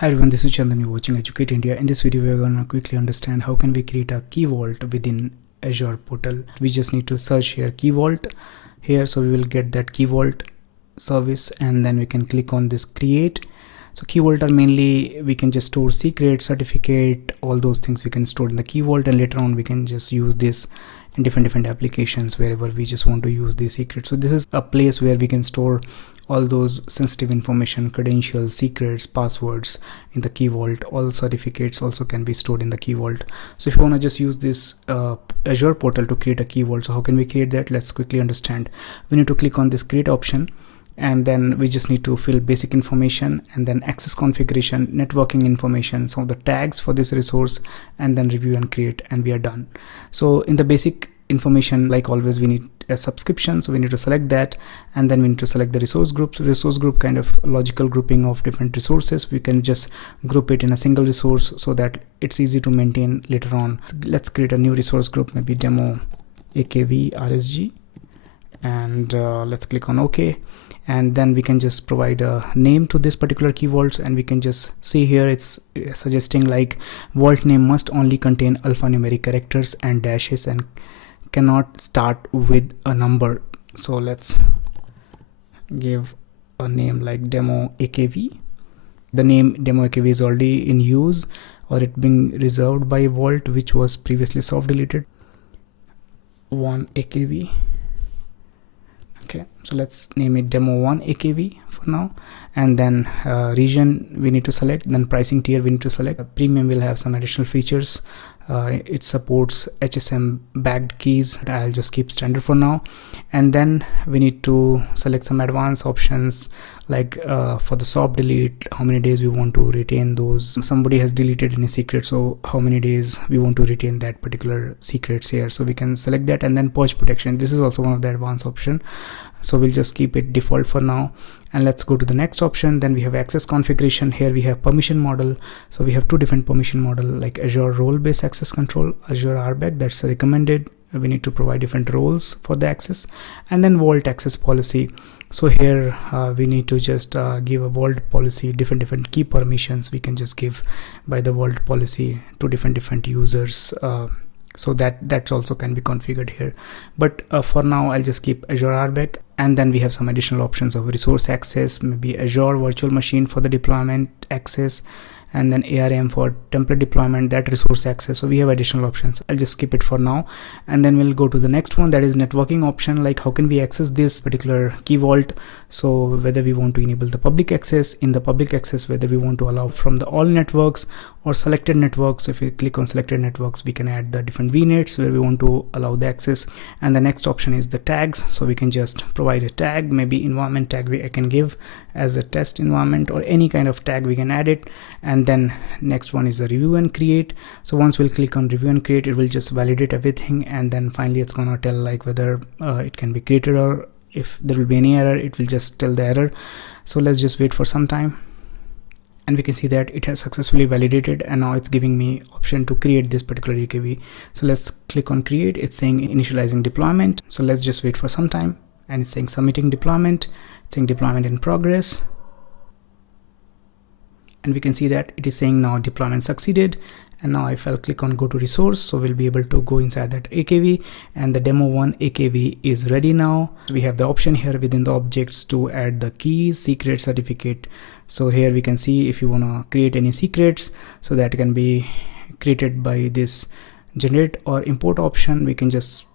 Hi everyone, this is Chandan. You're watching Educate India. In this video, we're going to quickly understand how can we create a key vault within Azure Portal. We just need to search here key vault here, so we will get that key vault service, and then we can click on this create. So key vault are mainly we can just store secret, certificate, all those things we can store in the key vault, and later on we can just use this in different applications wherever we just want to use the secret. So this is a place where we can store all those sensitive information, credentials, secrets, passwords in the key vault. All certificates also can be stored in the key vault. So if you want to just use this Azure Portal to create a key vault, so how can we create that? Let's quickly understand. We need to click on this create option, and then we just need to fill basic information and then access configuration, networking information, some of the tags for this resource, and then review and create, and we are done. So in the basic information, like always, we need a subscription, so we need to select that, and then we need to select the resource groups. Resource group kind of logical grouping of different resources. We can just group it in a single resource so that it's easy to maintain later on. Let's create a new resource group, maybe demo AKV RSG, and let's click on OK, and then we can just provide a name to this particular key vaults, and we can just see here it's suggesting like vault name must only contain alphanumeric characters and dashes and cannot start with a number. So let's give a name like demo AKV. The name demo AKV is already in use, or it being reserved by vault which was previously soft deleted. 1 AKV. Okay, so let's name it demo 1 AKV for now, and then region we need to select, then pricing tier we need to select. Premium will have some additional features. It supports HSM backed keys. I'll just keep standard for now, and then we need to select some advanced options like for the soft delete, how many days we want to retain those. Somebody has deleted any secret, so how many days we want to retain that particular secrets here, so we can select that. And then purge protection, this is also one of the advanced option, so we'll just keep it default for now. And let's go to the next option. Then we have access configuration. Here we have permission model, so we have two different permission model, like Azure role based access control, Azure RBAC, that's recommended. We need to provide different roles for the access, and then vault access policy. So here we need to just give a vault policy, different key permissions we can just give by the vault policy to different users, so that also can be configured here. But for now I'll just keep Azure RBAC. And then we have some additional options of resource access, maybe Azure virtual machine for the deployment access, and then ARM for template deployment, that resource access. So we have additional options. I'll just skip it for now, and then we'll go to the next one, that is networking option. Like how can we access this particular key vault? So whether we want to enable the public access, in the public access whether we want to allow from the all networks or selected networks. So if we click on selected networks, we can add the different VNets where we want to allow the access. And the next option is the tags, so we can just provide a tag, maybe environment tag I can give as a test environment, or any kind of tag we can add it. And then next one is the review and create. So once we'll click on review and create, it will just validate everything, and then finally it's gonna tell like whether it can be created, or if there will be any error, it will just tell the error. So let's just wait for some time, and we can see that it has successfully validated, and now it's giving me option to create this particular AKV. So let's click on create. It's saying initializing deployment, so let's just wait for some time, and it's saying submitting deployment. It's saying deployment in progress, and we can see that it is saying now deployment succeeded. And now if I'll click on go to resource, so we'll be able to go inside that AKV, and the demo 1 AKV is ready now. We have the option here within the objects to add the keys, secret, certificate. So here we can see if you want to create any secrets, so that can be created by this generate or import option. We can just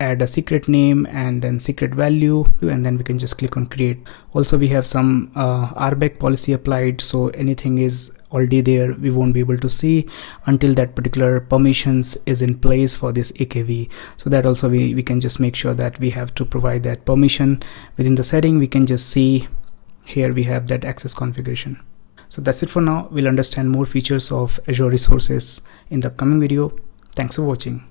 add a secret name and then secret value, and then we can just click on create. Also we have some RBAC policy applied, so anything is already there we won't be able to see until that particular permissions is in place for this AKV. So that also we can just make sure that we have to provide that permission within the setting. We can just see here we have that access configuration. So that's it for now. We'll understand more features of Azure resources in the upcoming video. Thanks for watching.